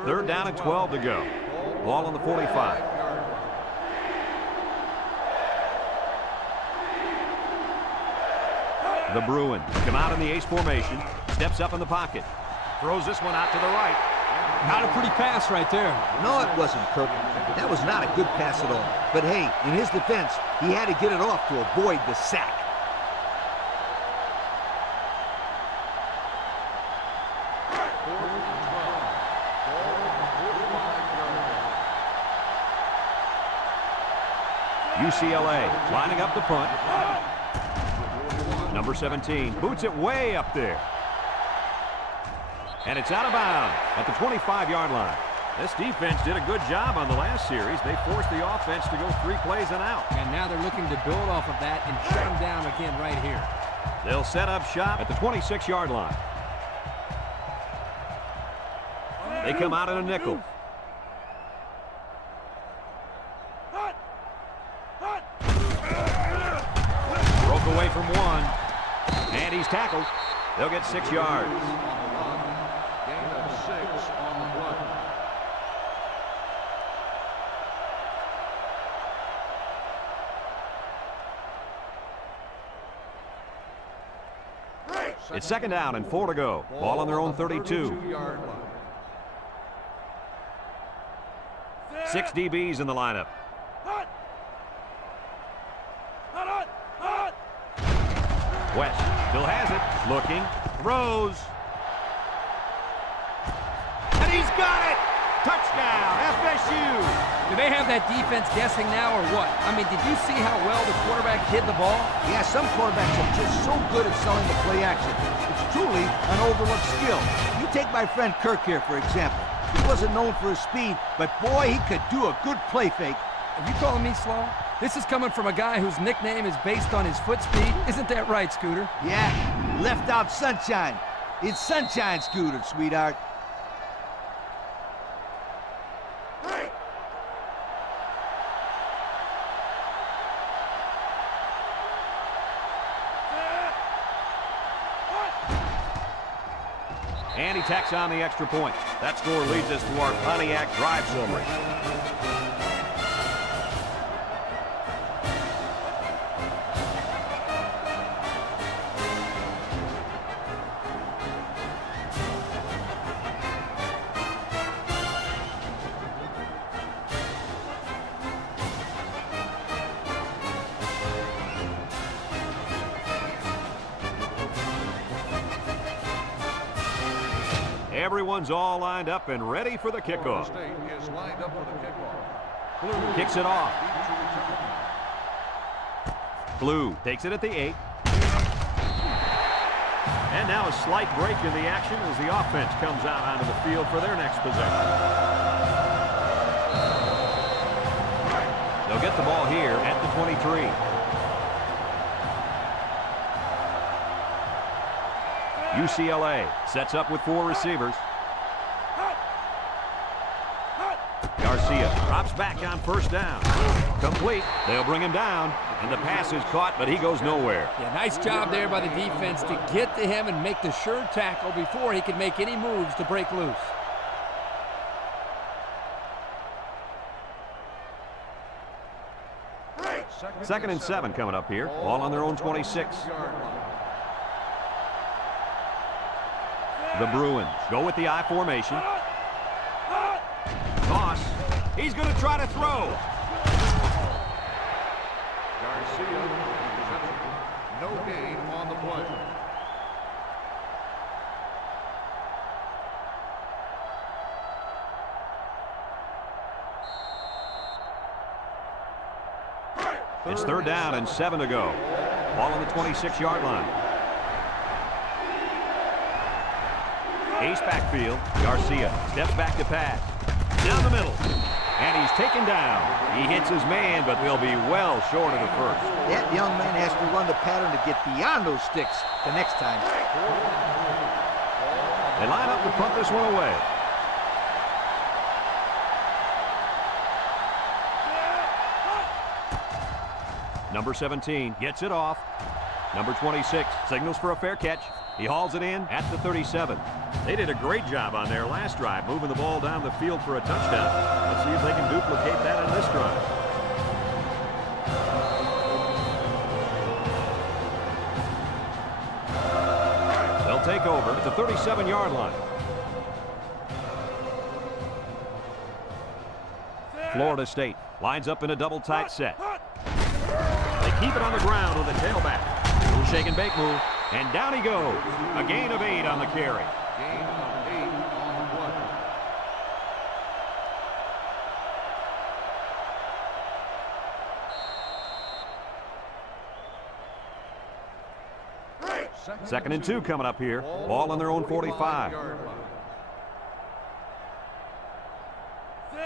Third down and 12 to go. Ball on the 45. The Bruins come out in the ace formation. Steps up in the pocket. Throws this one out to the right. Not a pretty pass right there. No, it wasn't, Kirk. That was not a good pass at all. But hey, in his defense, he had to get it off to avoid the sack. UCLA lining up the punt. Number 17 boots it way up there. And it's out of bounds at the 25-yard line. This defense did a good job on the last series. They forced the offense to go 3 plays and out. And now they're looking to build off of that and shut them down again right here. They'll set up shop at the 26-yard line. They come out in a nickel. Broke away from one. And he's tackled. They'll get 6 yards. Gain of 6 on the play. It's 2nd down and 4 to go. Ball on their own 32. 32-yard line. 6 DBs in the lineup. West still has it. Looking. Throws. And he's got it! Touchdown, FSU! Do they have that defense guessing now or what? I mean, did you see how well the quarterback hid the ball? Yeah, some quarterbacks are just so good at selling the play action. It's truly an overlooked skill. You take my friend Kirk here, for example. He wasn't known for his speed, but boy, he could do a good play fake. Are you calling me slow? This is coming from a guy whose nickname is based on his foot speed. Isn't that right, Scooter? Yeah, left out sunshine. It's sunshine, Scooter, sweetheart. And he tacks on the extra point. That score leads us to our Pontiac drive summary. Everyone's all lined up and ready for the kickoff. State is lined up for the kickoff. Blue Kicks it off. Blue takes it at the 8. And now a slight break in the action as the offense comes out onto the field for their next possession. They'll get the ball here at the 23. UCLA sets up with 4 receivers. Garcia Drops back on first down. Complete. They'll bring him down. And the pass is caught, but he goes nowhere. Yeah, nice job there by the defense to get to him and make the sure tackle before he could make any moves to break loose. Second and 7 coming up here. Ball on their own 26. The Bruins go with the I formation. Toss. He's going to try to throw. Garcia, no gain on the play. It's third down and 7 to go. Ball on the 26-yard line. Ace backfield. Garcia steps back to pass. Down the middle. And he's taken down. He hits his man, but they'll be well short of the first. That young man has to run the pattern to get beyond those sticks the next time. They line up to punt this one away. Number 17 gets it off. Number 26 signals for a fair catch. He hauls it in at the 37. They did a great job on their last drive, moving the ball down the field for a touchdown. Let's see if they can duplicate that on this drive. They'll take over at the 37-yard line. Florida State lines up in a double tight set. They keep it on the ground with a tailback. Little shake and bake move. And down he goes. A gain of 8 on the carry. Gain of 8 on the play. Second and 2 coming up here. Ball on their own 45.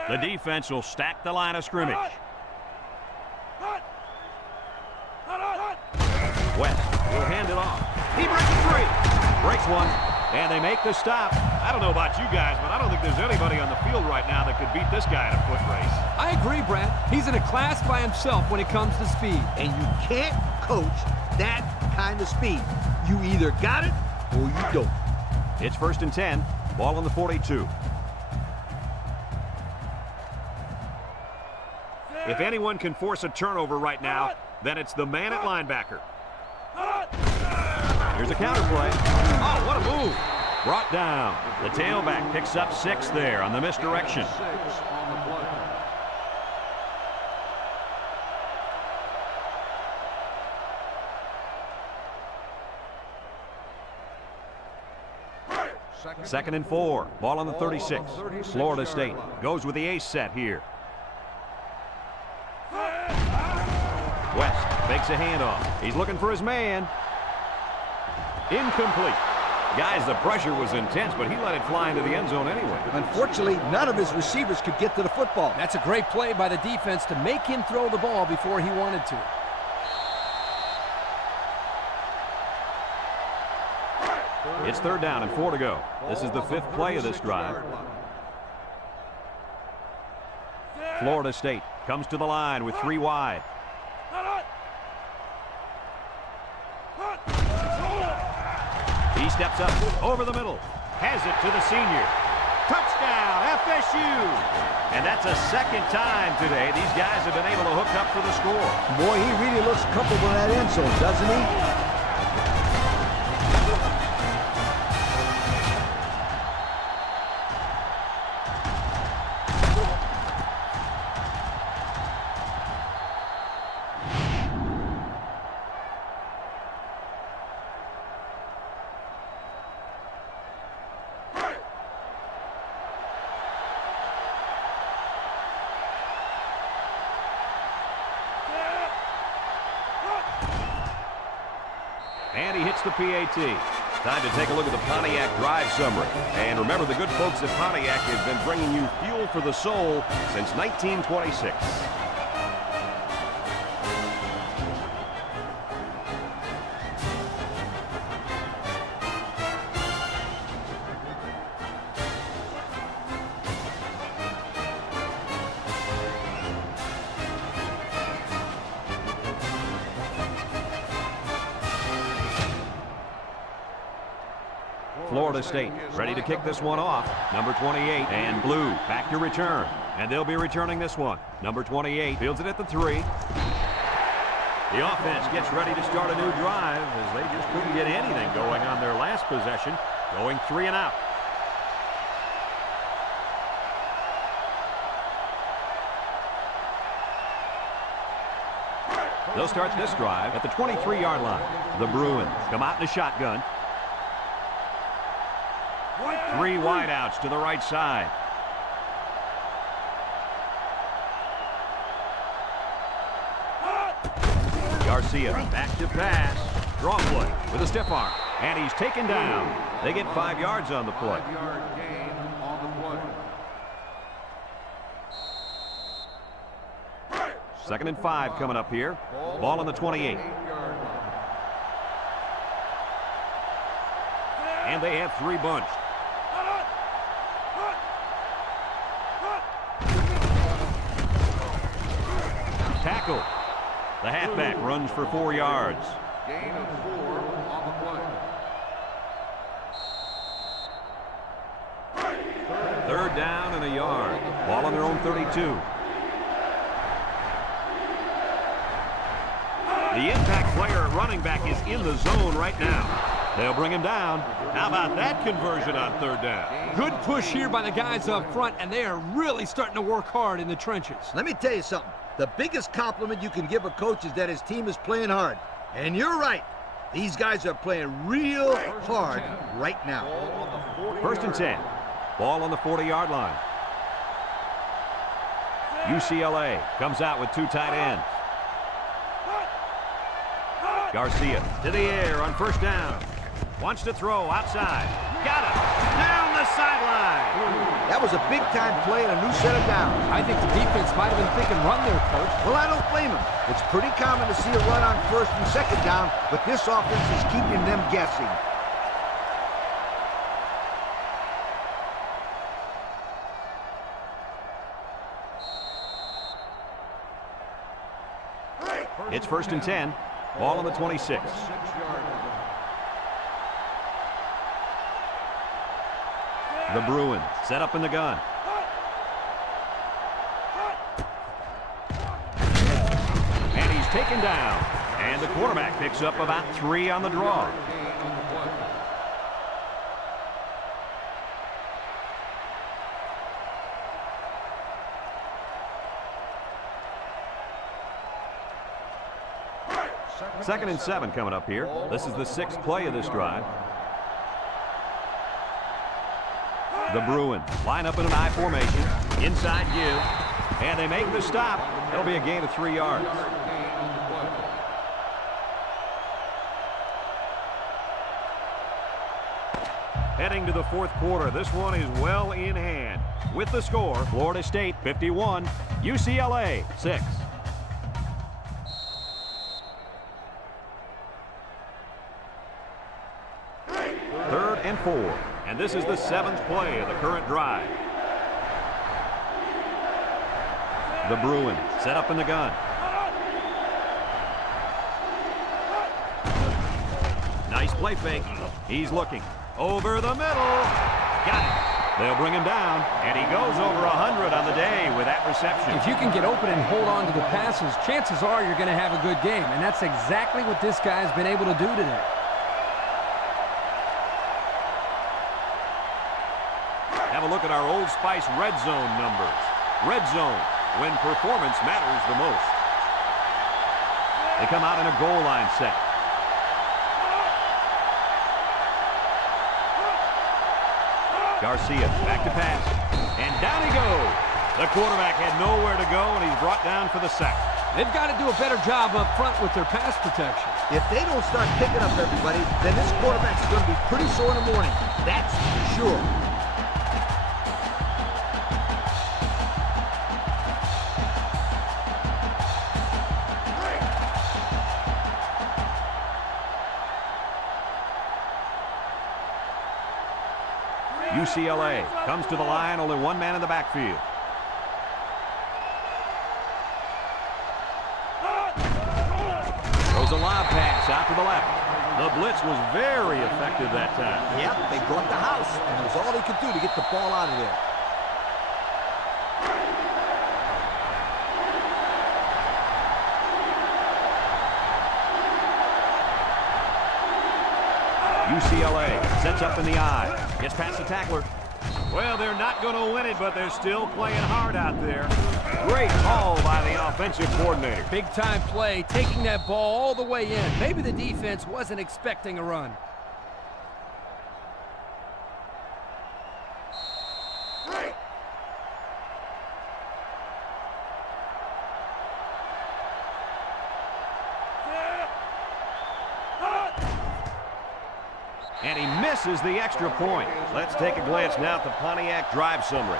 The defense will stack the line of scrimmage. West will hand it off. He breaks 3. Breaks one. And they make the stop. I don't know about you guys, but I don't think there's anybody on the field right now that could beat this guy in a foot race. I agree, Brad. He's in a class by himself when it comes to speed. And you can't coach that kind of speed. You either got it or you don't. It's first and 10. Ball on the 42. If anyone can force a turnover right now, then it's the man at linebacker. Here's a counter play. Oh, what a move. Brought down. The tailback picks up 6 there on the misdirection. 6 on the play. Second and 4. Ball on the 36. Florida State goes with the ace set here. West makes a handoff. He's looking for his man. Incomplete. Guys, the pressure was intense, but he let it fly into the end zone anyway. Unfortunately, none of his receivers could get to the football. That's a great play by the defense to make him throw the ball before he wanted to. It's third down and 4 to go. This is the 5th play of this drive. Florida State comes to the line with 3 wide. He steps up over the middle. Has it to the senior. Touchdown, FSU! And that's a second time today these guys have been able to hook up for the score. Boy, he really looks comfortable in that end zone, doesn't he? And he hits the PAT. Time to take a look at the Pontiac drive summary. And remember, the good folks at Pontiac have been bringing you fuel for the soul since 1926. Florida State ready to kick this one off. Number 28 and blue back to return. And they'll be returning this one. Number 28 fields it at the 3. The offense gets ready to start a new drive as they just couldn't get anything going on their last possession, going 3 and out. They'll start this drive at the 23-yard line. The Bruins come out in the shotgun. 3 wideouts to the right side. Garcia back to pass. Draw play with a stiff arm. And he's taken down. They get 5 yards on the play. 5-yard gain on the play. 2nd and 5 coming up here. Ball on the 28. And they have 3 bunched. Tackle. The halfback runs for 4 yards. Gain of 4 on the play. 3rd down and a yard. Ball on their own 32. The impact player at running back is in the zone right now. They'll bring him down. How about that conversion on 3rd down? Good push here by the guys up front, and they are really starting to work hard in the trenches. Let me tell you something. The biggest compliment you can give a coach is that his team is playing hard. And you're right. These guys are playing real hard right now. 1st and 10. Ball on the 40-yard line. UCLA comes out with 2 tight ends. Garcia to the air on 1st down. Wants to throw outside. Got it. Down the sideline. That was a big-time play and a new set of downs. I think the defense might have been thinking run there, Coach. Well, I don't blame him. It's pretty common to see a run on 1st and 2nd down, but this offense is keeping them guessing. It's 1st and 10. Ball on the 26. 6-yard line. The Bruins set up in the gun. And he's taken down. And the quarterback picks up about 3 on the draw. Gain on the play. Second and 7 coming up here. This is the 6th play of this drive. The Bruins line up in an I formation. Inside give. And they make the stop. It'll be a gain of 3 yards. Heading to the 4th quarter, this one is well in hand. With the score, Florida State 51, UCLA 6. Third and 4, and this is the 7th play of the current drive. The Bruins set up in the gun. Nice play fake. He's looking. Over the middle. Got it. They'll bring him down, and he goes over 100 on the day with that reception. If you can get open and hold on to the passes, chances are you're going to have a good game, and that's exactly what this guy's been able to do today. Have a look at our Old Spice Red Zone numbers. Red Zone, when performance matters the most. They come out in a goal line set. Garcia back to pass. And down he goes. The quarterback had nowhere to go, and he's brought down for the sack. They've got to do a better job up front with their pass protection. If they don't start picking up everybody, then this quarterback's going to be pretty sore in the morning. That's for sure. UCLA comes to the line, only 1 man in the backfield. Throws a lob pass out to the left. The blitz was very effective that time. Yep, they brought the house, and it was all they could do to get the ball out of there. UCLA sets up in the eye. Gets past the tackler. Well, they're not going to win it, but they're still playing hard out there. Great call by the offensive coordinator. Big-time play, taking that ball all the way in. Maybe the defense wasn't expecting a run. And he misses the extra point. Let's take a glance now at the Pontiac drive summary.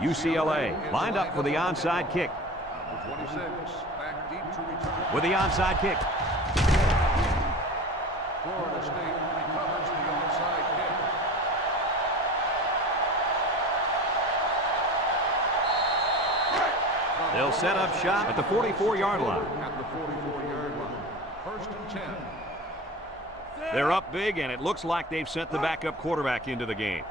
UCLA lined up for the onside kick. Number 26, back deep to return. With the onside kick. Florida State recovers the onside kick. They'll set up shop at the 44-yard line. At the 44-yard line. 1st and 10. They're up big, and it looks like they've sent the backup quarterback into the game.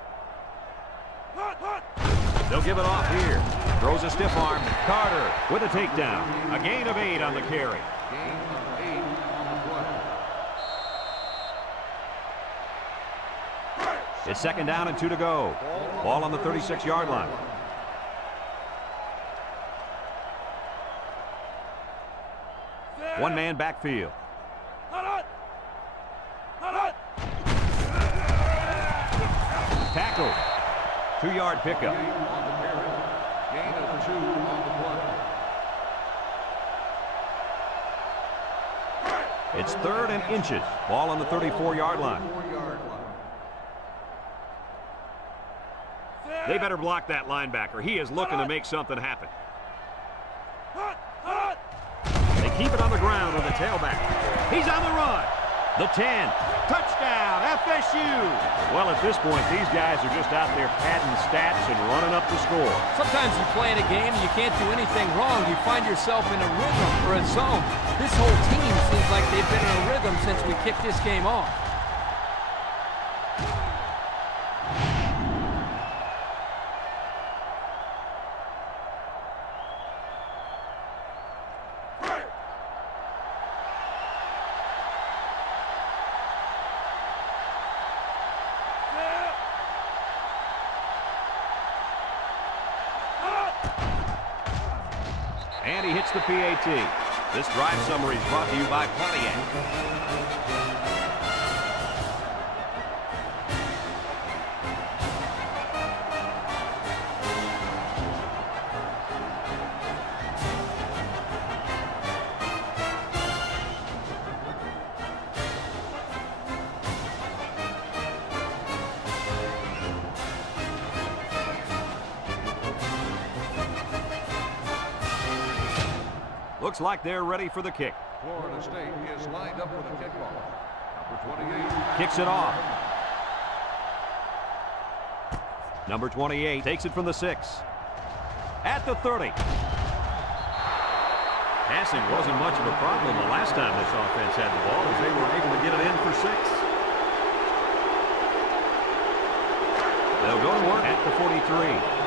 They'll give it off here. Throws a stiff arm. Carter with a takedown. A gain of 8 on the carry. Gain of 8 on the play. It's 2nd down and 2 to go. Ball on the 36-yard line. One-man backfield. Tackled. 2-yard pickup. On the carry. Gain of 2 on the play. It's 3rd and inches. Ball on the 34-yard line. 4-yard line. They better block that linebacker. He is looking to make something happen. They keep it on the ground with the tailback. He's on the run. The 10. Touchdown, FSU. Well, at this point, these guys are just out there padding stats and running up the score. Sometimes you play in a game and you can't do anything wrong. You find yourself in a rhythm or a zone. This whole team seems like they've been in a rhythm since we kicked this game off. And he hits the PAT. This drive summary is brought to you by Pontiac. Looks like they're ready for the kick. Florida State is lined up with a kickoff. Number 28. Kicks it off. Number 28 takes it from the 6. At the 30. Passing wasn't much of a problem the last time this offense had the ball, as they were able to get it in for 6. They'll go to work at the 43.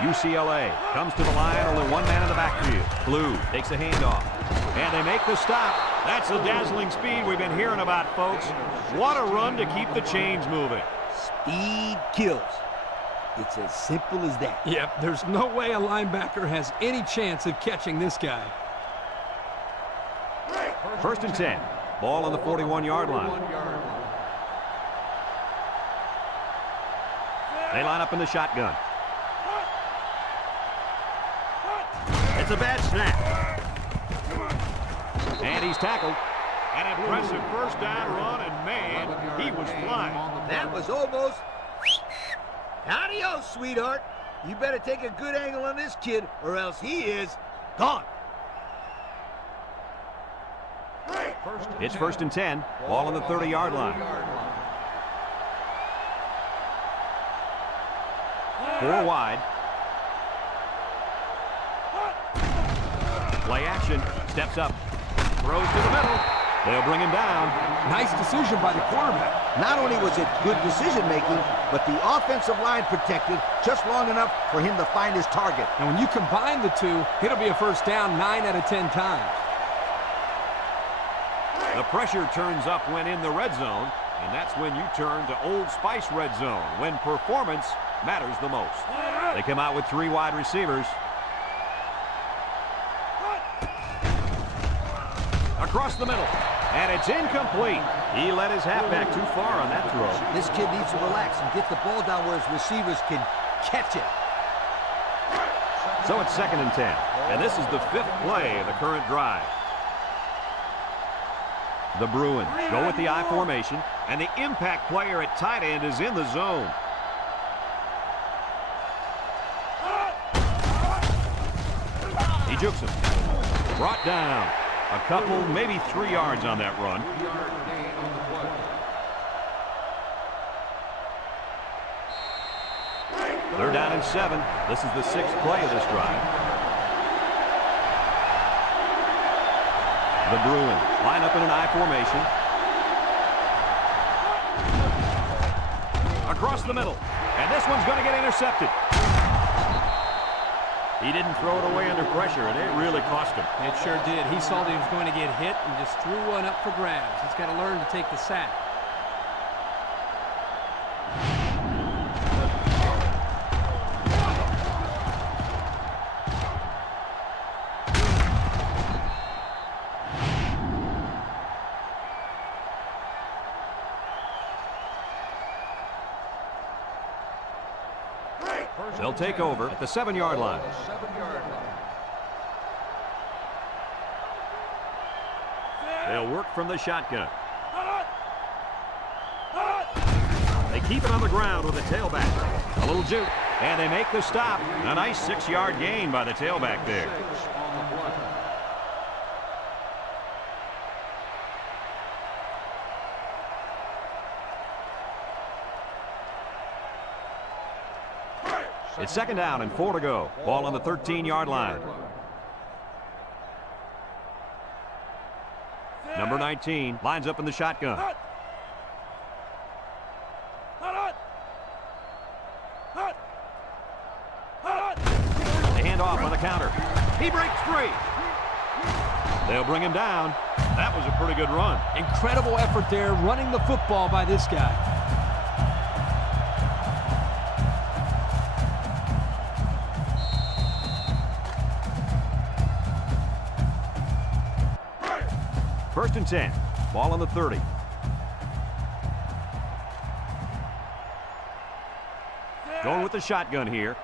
UCLA comes to the line, only one man in the backfield. Blue takes a handoff, and they make the stop. That's the dazzling speed we've been hearing about, folks. What a run to keep the chains moving. Speed kills. It's as simple as that. Yep, there's no way a linebacker has any chance of catching this guy. 1st and 10. Ball on the 41-yard line. They line up in the shotgun. It's a bad snap. And he's tackled. An impressive first down run, and man, he was flying. That was almost... Adios, sweetheart. You better take a good angle on this kid, or else he is gone. It's 1st and 10. Ball on the 30-yard line. 4 wide. Play action. Steps up. Throws to the middle. They'll bring him down. Nice decision by the quarterback. Not only was it good decision-making, but the offensive line protected just long enough for him to find his target. And when you combine the two, it'll be a first down 9 out of 10 times. The pressure turns up when in the red zone, and that's when you turn to Old Spice red zone, when performance matters the most. They come out with 3 wide receivers. Across the middle, and it's incomplete. He let his halfback too far on that throw. This kid needs to relax and get the ball down where his receivers can catch it. So it's 2nd and 10, and this is the 5th play of the current drive. The Bruins go with the I formation, and the impact player at tight end is in the zone. He jukes him. Brought down. A couple, maybe 3 yards on that run. They're down in 7. This is the 6th play of this drive. The Bruins line up in an I formation. Across the middle. And this one's going to get intercepted. He didn't throw it away under pressure, and it really cost him. It sure did. He saw that he was going to get hit and just threw one up for grabs. He's got to learn to take the sack. They'll take over at the 7-yard line. They'll work from the shotgun. They keep it on the ground with the tailback. A little juke, and they make the stop. A nice 6-yard gain by the tailback there. It's 2nd down and 4 to go. Ball on the 13-yard line. Number 19 lines up in the shotgun. They hand off on the counter. He breaks free. They'll bring him down. That was a pretty good run. Incredible effort there running the football by this guy. First and 10. Ball on the 30. Going with the shotgun here.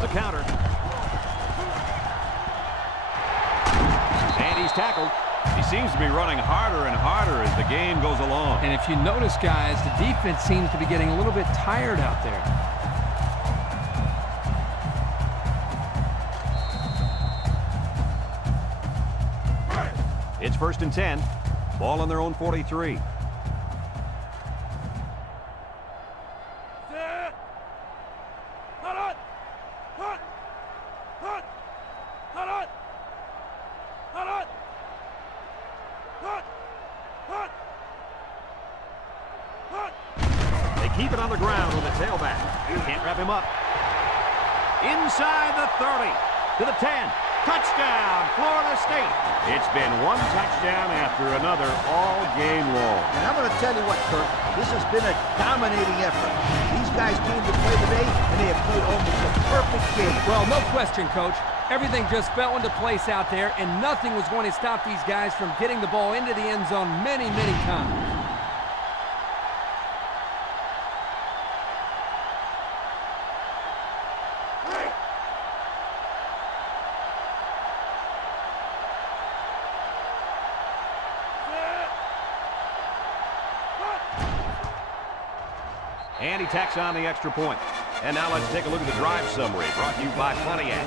The counter. And he's tackled. He seems to be running harder and harder as the game goes along. And if you notice, guys, the defense seems to be getting a little bit tired out there. It's 1st and 10. Ball on their own 43. They keep it on the ground with the tailback. Can't wrap him up. Inside the 30 to the 10. Touchdown, Florida State. It's been one touchdown after another all game long. And I'm going to tell you what, Kirk, this has been a dominating effort. These guys came to play today, and they have played almost a perfect game. Well, no question, Coach. Everything just fell into place out there, and nothing was going to stop these guys from getting the ball into the end zone many, many times. And he tacks on the extra point. And now let's take a look at the drive summary brought to you by Pontiac.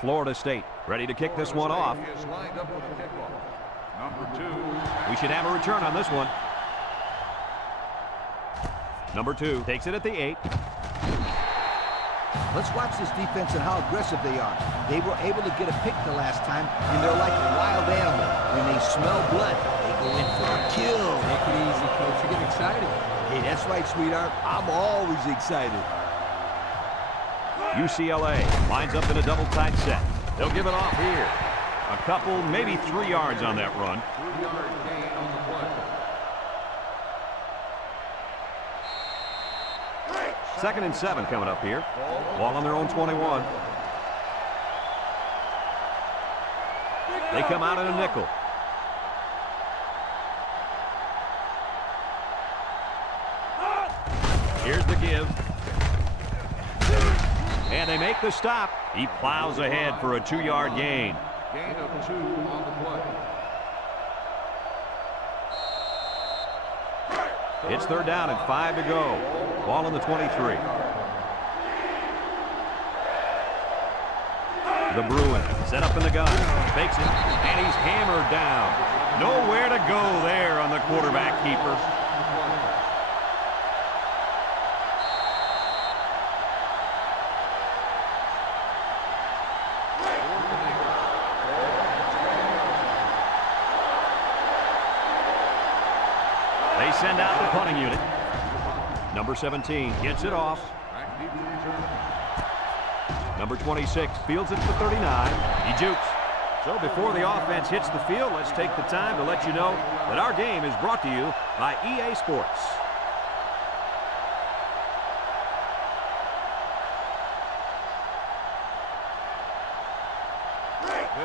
Florida State ready to kick this one off. Is lined up with a kickoff. Number 2. We should have a return on this one. Number 2 takes it at the 8. Let's watch this defense and how aggressive they are. They were able to get a pick the last time, and they're like a wild animal. When they smell blood, they go in for a kill. Take it easy, Coach. You're getting excited. Hey, that's right, sweetheart. I'm always excited. UCLA lines up in a double tight set. They'll give it off here. A couple, maybe 3 yards on that run. 3-yard gain on the play. 2nd and 7 coming up here. Ball on their own 21. They come out in a nickel. Here's the give. And they make the stop. He plows ahead for a 2-yard gain. Gain of 2 on the play. It's 3rd down and 5 to go. Ball on the 23. The Bruin set up in the gun. Fakes it. And he's hammered down. Nowhere to go there on the quarterback keeper. They send out the punting unit. Number 17 gets it off. Back deep to return. Number 26 fields it to 39. He jukes. So before the offense hits the field, let's take the time to let you know that our game is brought to you by EA Sports.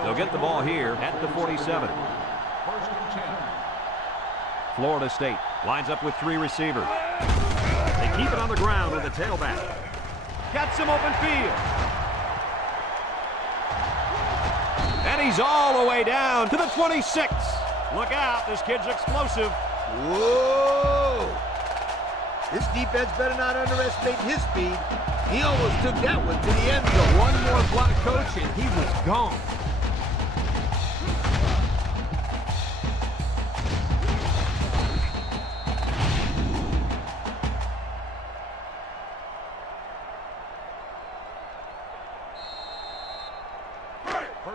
They'll get the ball here at the 47. 1st and 10. Florida State lines up with 3 receivers. They keep it on the ground with the tailback. Got some open field. And he's all the way down to the 26. Look out, this kid's explosive. Whoa! This defense better not underestimate his speed. He almost took that one to the end zone. One more block, Coach, and he was gone.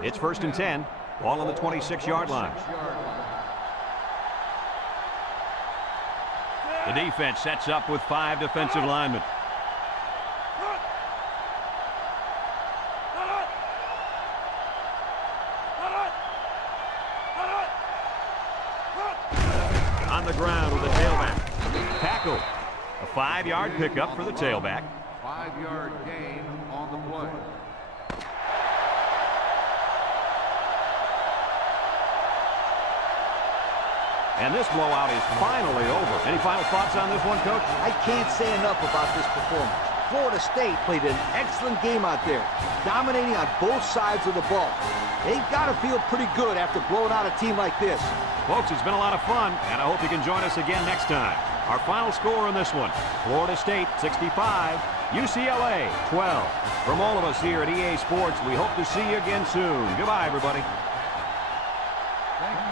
It's 1st and 10. Ball on the 26-yard line. The defense sets up with 5 defensive linemen. On the ground with the tailback. Tackle. A 5-yard pickup for the tailback. 5-yard gain on the play. And this blowout is finally over. Any final thoughts on this one, Coach? I can't say enough about this performance. Florida State played an excellent game out there, dominating on both sides of the ball. They've got to feel pretty good after blowing out a team like this. Folks, it's been a lot of fun, and I hope you can join us again next time. Our final score on this one, Florida State 65, UCLA 12. From all of us here at EA Sports, we hope to see you again soon. Goodbye, everybody. Thank you.